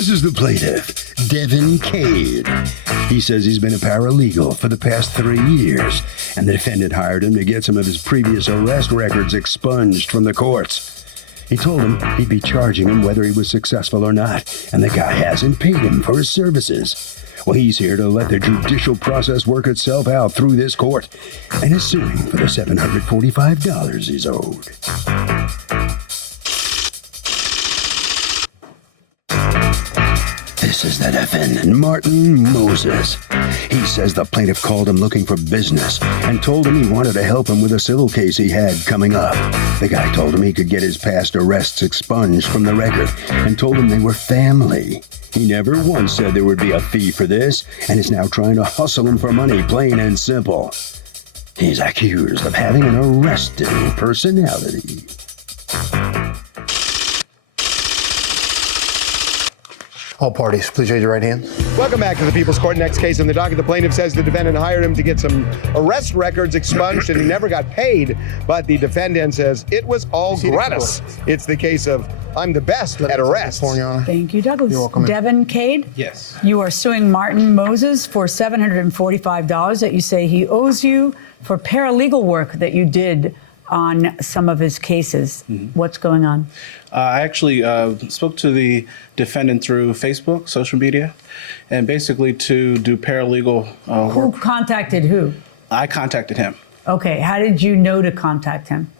This is the plaintiff, Devin Cade. He says he's been a paralegal for the past 3 years, and the defendant hired him to get some of his previous arrest records expunged from the courts. He told him he'd be charging him whether he was successful or not, and the guy hasn't paid him for his services. Well, he's here to let the judicial process work itself out through this court, and is suing for the $745 he's owed. This is the defendant, Martin Moses. He says the plaintiff called him looking for business and told him he wanted to help him with a civil case he had coming up. The guy told him he could get his past arrests expunged from the record and told him they were family. He never once said there would be a fee for this and is now trying to hustle him for money, plain and simple. He's accused of having an arresting personality. All parties, please raise your right hands. Welcome back to the People's Court. Next case in the docket, the plaintiff says the defendant hired him to get some arrest records expunged and he never got paid, but the defendant says it was all gratis. It's the case of I'm the best at arrests. Thank you, Douglas. You're welcome. Devin Cade? Yes. You are suing Martin Moses for $745 that you say he owes you for paralegal work that you did on some of his cases. What's going on? I actually spoke to the defendant through Facebook, social media, and basically to do paralegal Who work. contacted who? I contacted him. Okay, how did you know to contact him?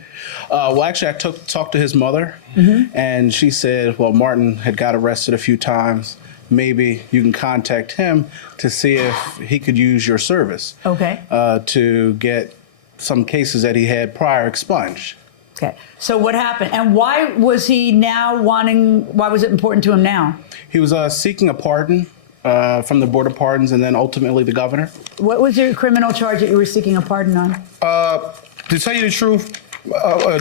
Well, actually, I talked to his mother, and she said, well, Martin had got arrested a few times. Maybe you can contact him to see if he could use your service. Okay. To get some cases that he had prior expunged. Okay, so what happened? And why was he now why was it important to him now? He was seeking a pardon from the Board of Pardons and then ultimately the governor. What was your criminal charge that you were seeking a pardon on? To tell you the truth,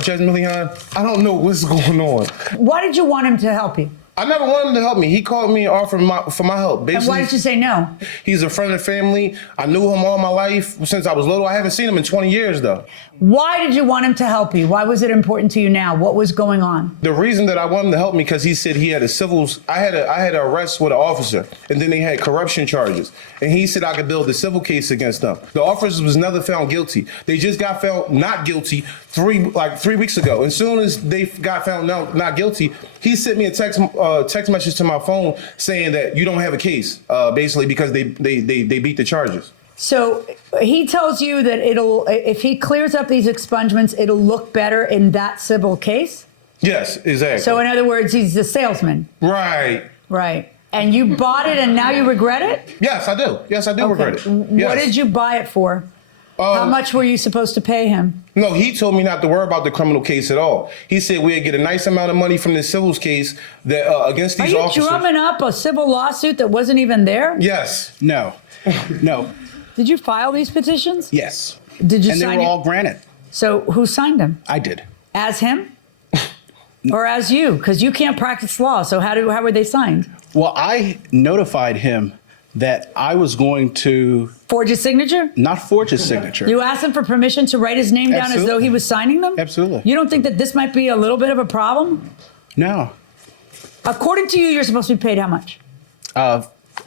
Judge Millian, I don't know what's going on. Why did you want him to help you? I never wanted him to help me. He called me and offered for my help. Basically, And why did you say no? He's a friend of the family. I knew him all my life since I was little. I haven't seen him in 20 years, though. Why did you want him to help you? Why was it important to you now? What was going on? The reason that I wanted him to help me because he said he had I had an arrest with an officer, and then they had corruption charges, and he said I could build a civil case against them. The officer was never found guilty. They just got found not guilty 3 weeks ago. As soon as they got found not guilty, he sent me a text message to my phone saying that you don't have a case, basically because they beat the charges. So he tells you that if he clears up these expungements, it'll look better in that civil case? Yes, exactly. So in other words, he's a salesman. Right. Right. And you bought it and now you regret it? Yes, I do. Yes, I do regret it. Yes. What did you buy it for? How much were you supposed to pay him? No, he told me not to worry about the criminal case at all. He said we'd get a nice amount of money from the civil case that against these officers. Are you drumming up a civil lawsuit that wasn't even there? Yes. No. No. Did you file these petitions? Yes. Did you and sign they were it? all granted. So who signed them? I did. As him? Or as you? Because you can't practice law. So how were they signed? Well, I notified him that I was going to forge his signature? Not forge his signature. You asked him for permission to write his name down as though he was signing them? Absolutely. You don't think that this might be a little bit of a problem? No. According to you, you're supposed to be paid how much?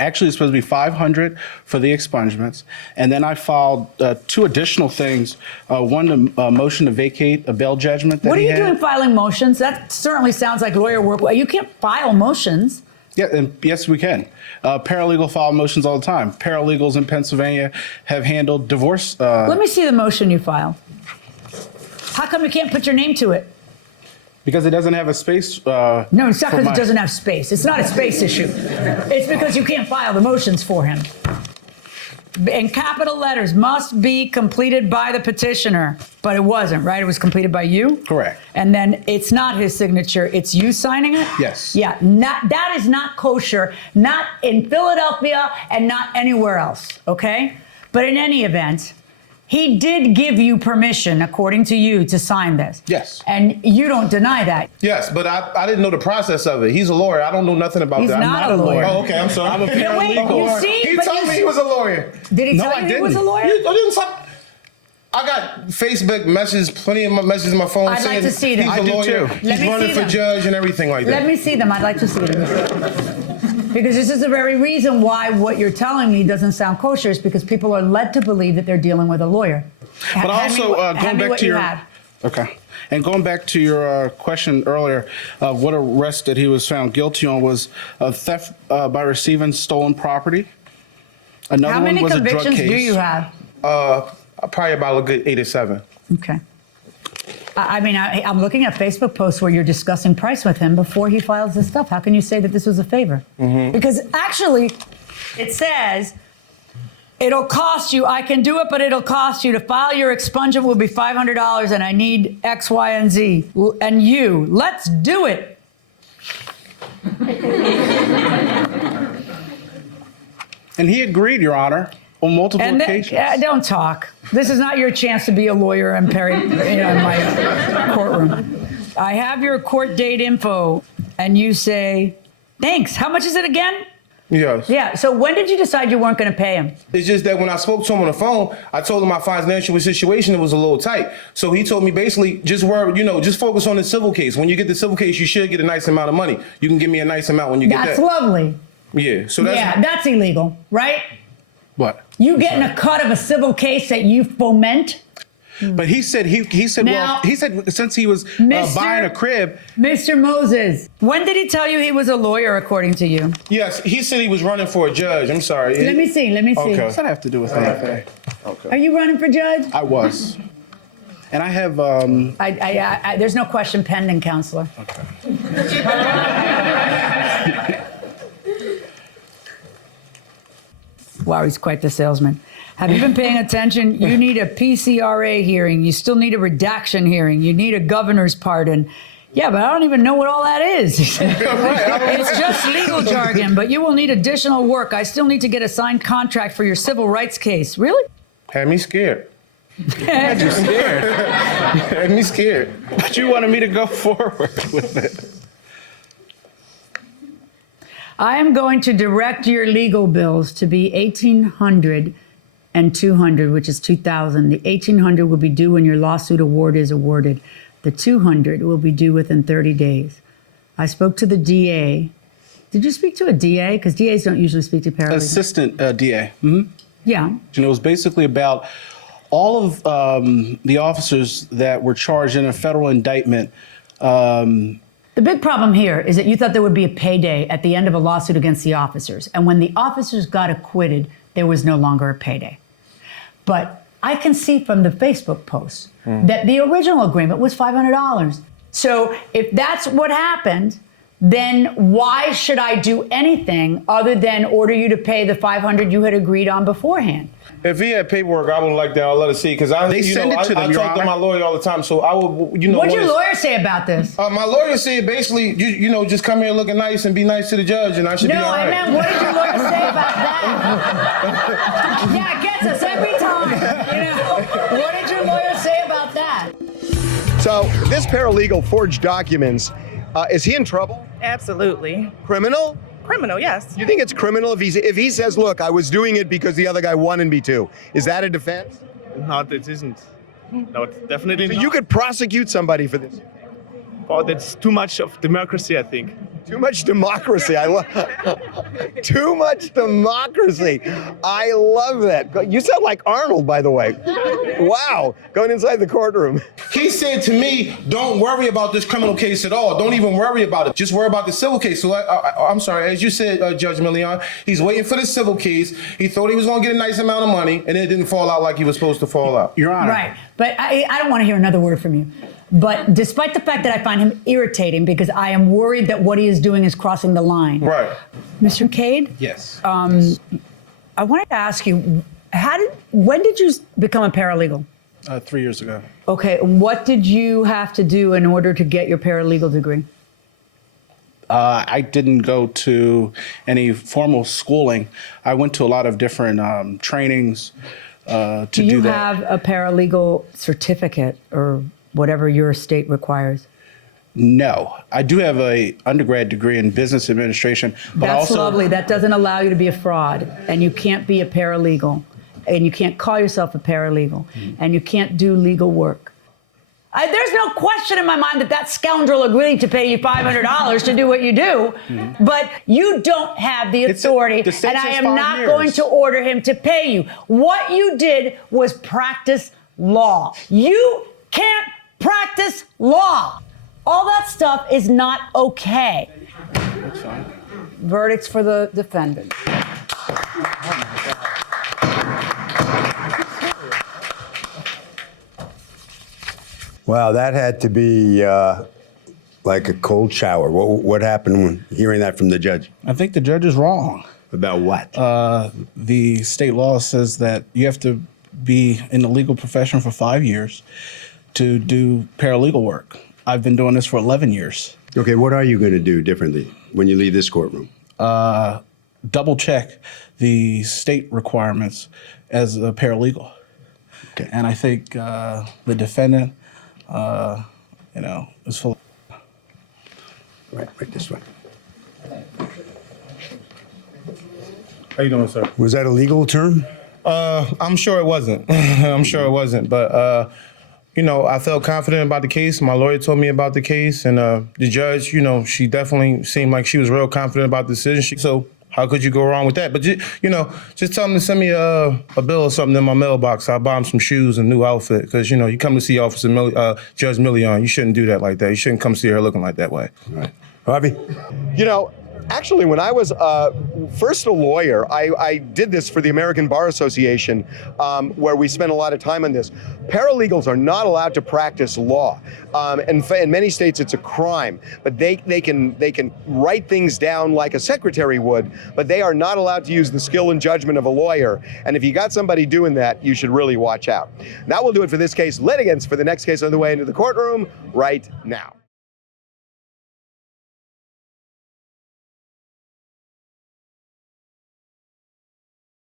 Actually, it's supposed to be $500 for the expungements. And then I filed 2 additional things. One, a motion to vacate a bail judgment that What are he you had. doing filing motions? That certainly sounds like lawyer work. You can't file motions. Yeah, and yes, we can. Paralegal file motions all the time. Paralegals in Pennsylvania have handled divorce. Let me see the motion you filed. How come you can't put your name to it? Because it doesn't have a space. No, it's not because it doesn't have space. It's not a space issue. It's because you can't file the motions for him. In capital letters, must be completed by the petitioner. But it wasn't, right? It was completed by you? Correct. And then it's not his signature. It's you signing it? Yes. Yeah, that is not kosher, not in Philadelphia and not anywhere else, okay? But in any event, he did give you permission, according to you, to sign this. Yes. And you don't deny that. Yes, but I didn't know the process of it. He's a lawyer. I don't know nothing about He's that. not a lawyer. Oh, okay, I'm sorry. I'm a No, wait, paralegal. you see? He But told me he was a lawyer. Did he No, tell I you he was a didn't. lawyer? I didn't stop. I got Facebook messages, plenty of messages on my phone I'd like saying to see them. he's I a do lawyer. too. Let He's me running see for them. judge and everything like that. Let me see them. I'd like to see them. Because this is the very reason why what you're telling me doesn't sound kosher, is because people are led to believe that they're dealing with a lawyer. But also, going back to your... have. Okay. And going back to your question earlier of what arrest that he was found guilty on was theft by receiving stolen property. Another How many one was a drug convictions case. do you have? Probably about a good 8 or 7. Okay. I mean, I'm looking at Facebook posts where you're discussing price with him before he files this stuff. How can you say that this was a favor? Because actually, it says, it'll cost you, I can do it, but it'll cost you to file your expungement will be $500 and I need X, Y, and Z. And you, let's do it. And he agreed, Your Honor, on multiple And occasions. don't talk. This is not your chance to be a lawyer in my courtroom. I have your court date info, and you say, thanks. How much is it again? Yes. Yeah. So when did you decide you weren't going to pay him? It's just that when I spoke to him on the phone, I told him my financial situation was a little tight. So he told me basically just just focus on the civil case. When you get the civil case, you should get a nice amount of money. You can give me a nice amount when you get that. That's lovely. Yeah. So that's illegal, right? What? You getting a cut of a civil case that you foment? But he said since he was buying a crib. Mr. Moses, when did he tell you he was a lawyer, according to you? Yes, he said he was running for a judge. I'm sorry. Let me see. Okay. What does that have to do with anything? Okay. Are you running for judge? I was. And I have... there's no question pending, counselor. Wow, he's quite the salesman. Have you been paying attention? You need a PCRA hearing. You still need a redaction hearing. You need a governor's pardon. Yeah, but I don't even know what all that is. It's just legal jargon, but you will need additional work. I still need to get a signed contract for your civil rights case. Really? Had me scared. Had you scared? Had me scared. But you wanted me to go forward with it. I am going to direct your legal bills to be $1,800 and $200, which is $2,000. The $1,800 will be due when your lawsuit award is awarded. The $200 will be due within 30 days. I spoke to the DA. Did you speak to a DA? Because DAs don't usually speak to paralegals. Assistant DA. Mm-hmm. Yeah. And it was basically about all of the officers that were charged in a federal indictment. The big problem here is that you thought there would be a payday at the end of a lawsuit against the officers. And when the officers got acquitted, there was no longer a payday. But I can see from the Facebook posts that the original agreement was $500. So if that's what happened, then why should I do anything other than order you to pay the $500 you had agreed on beforehand? If he had paperwork, I would like that. I'll let it see because I talk to my lawyer all the time. So I would, What'd your lawyer say about this? My lawyer said basically, just come here looking nice and be nice to the judge, and I should be all right. No, I meant, what did your lawyer say about that? Yeah, it gets us every time. What did your lawyer say about that? So this paralegal forged documents. Is he in trouble? Absolutely. Criminal? Criminal, yes. You think it's criminal if he says, look, I was doing it because the other guy wanted me to? Is that a defense? No, it isn't. No, it's definitely So not. you could prosecute somebody for this. Oh, that's too much of democracy, I think. Too much democracy. Too much democracy. I love that. You sound like Arnold, by the way. Wow. Going inside the courtroom. He said to me, don't worry about this criminal case at all. Don't even worry about it. Just worry about the civil case. So I'm sorry, as you said, Judge Millian, he's waiting for the civil case. He thought he was going to get a nice amount of money, and it didn't fall out like he was supposed to fall out. Your Honor. Right. But I don't want to hear another word from you. But despite the fact that I find him irritating because I am worried that what he is doing is crossing the line. Right. Mr. Cade? Yes. I wanted to ask you, when did you become a paralegal? 3 years ago. Okay, what did you have to do in order to get your paralegal degree? I didn't go to any formal schooling. I went to a lot of different trainings to do that. Do you have a paralegal certificate or whatever your state requires? No, I do have a undergrad degree in business administration, but That's also lovely. That doesn't allow you to be a fraud, and you can't be a paralegal, and you can't call yourself a paralegal, and you can't do legal work. There's no question in my mind that that scoundrel agreed to pay you $500 to do what you do, but you don't have the authority, and I am not going to order him to pay you. What you did was practice law. You can't practice law. All that stuff is not okay. That's fine. Verdicts for the defendant. Wow, that had to be like a cold shower. What happened when hearing that from the judge? I think the judge is wrong. About what? The state law says that you have to be in the legal profession for 5 years to do paralegal work. I've been doing this for 11 years. Okay, what are you going to do differently when you leave this courtroom? Double check the state requirements as a paralegal. Okay. And I think the defendant, is full. Right this way. How you doing, sir? Was that a legal term? I'm sure it wasn't. I'm sure it wasn't. But, I felt confident about the case. My lawyer told me about the case. And the judge, she definitely seemed like she was real confident about the decision. So how could you go wrong with that? But, just tell them to send me a bill or something in my mailbox. I'll buy him some shoes and a new outfit. Because, you come to see Officer Judge Million. You shouldn't do that like that. You shouldn't come see her looking like that way. All right. Harvey? Actually, when I was first a lawyer, I did this for the American Bar Association, where we spent a lot of time on this. Paralegals are not allowed to practice law. In many states, it's a crime. But they can write things down like a secretary would, but they are not allowed to use the skill and judgment of a lawyer. And if you got somebody doing that, you should really watch out. That will do it for this case. Litigants for the next case on the way into the courtroom right now.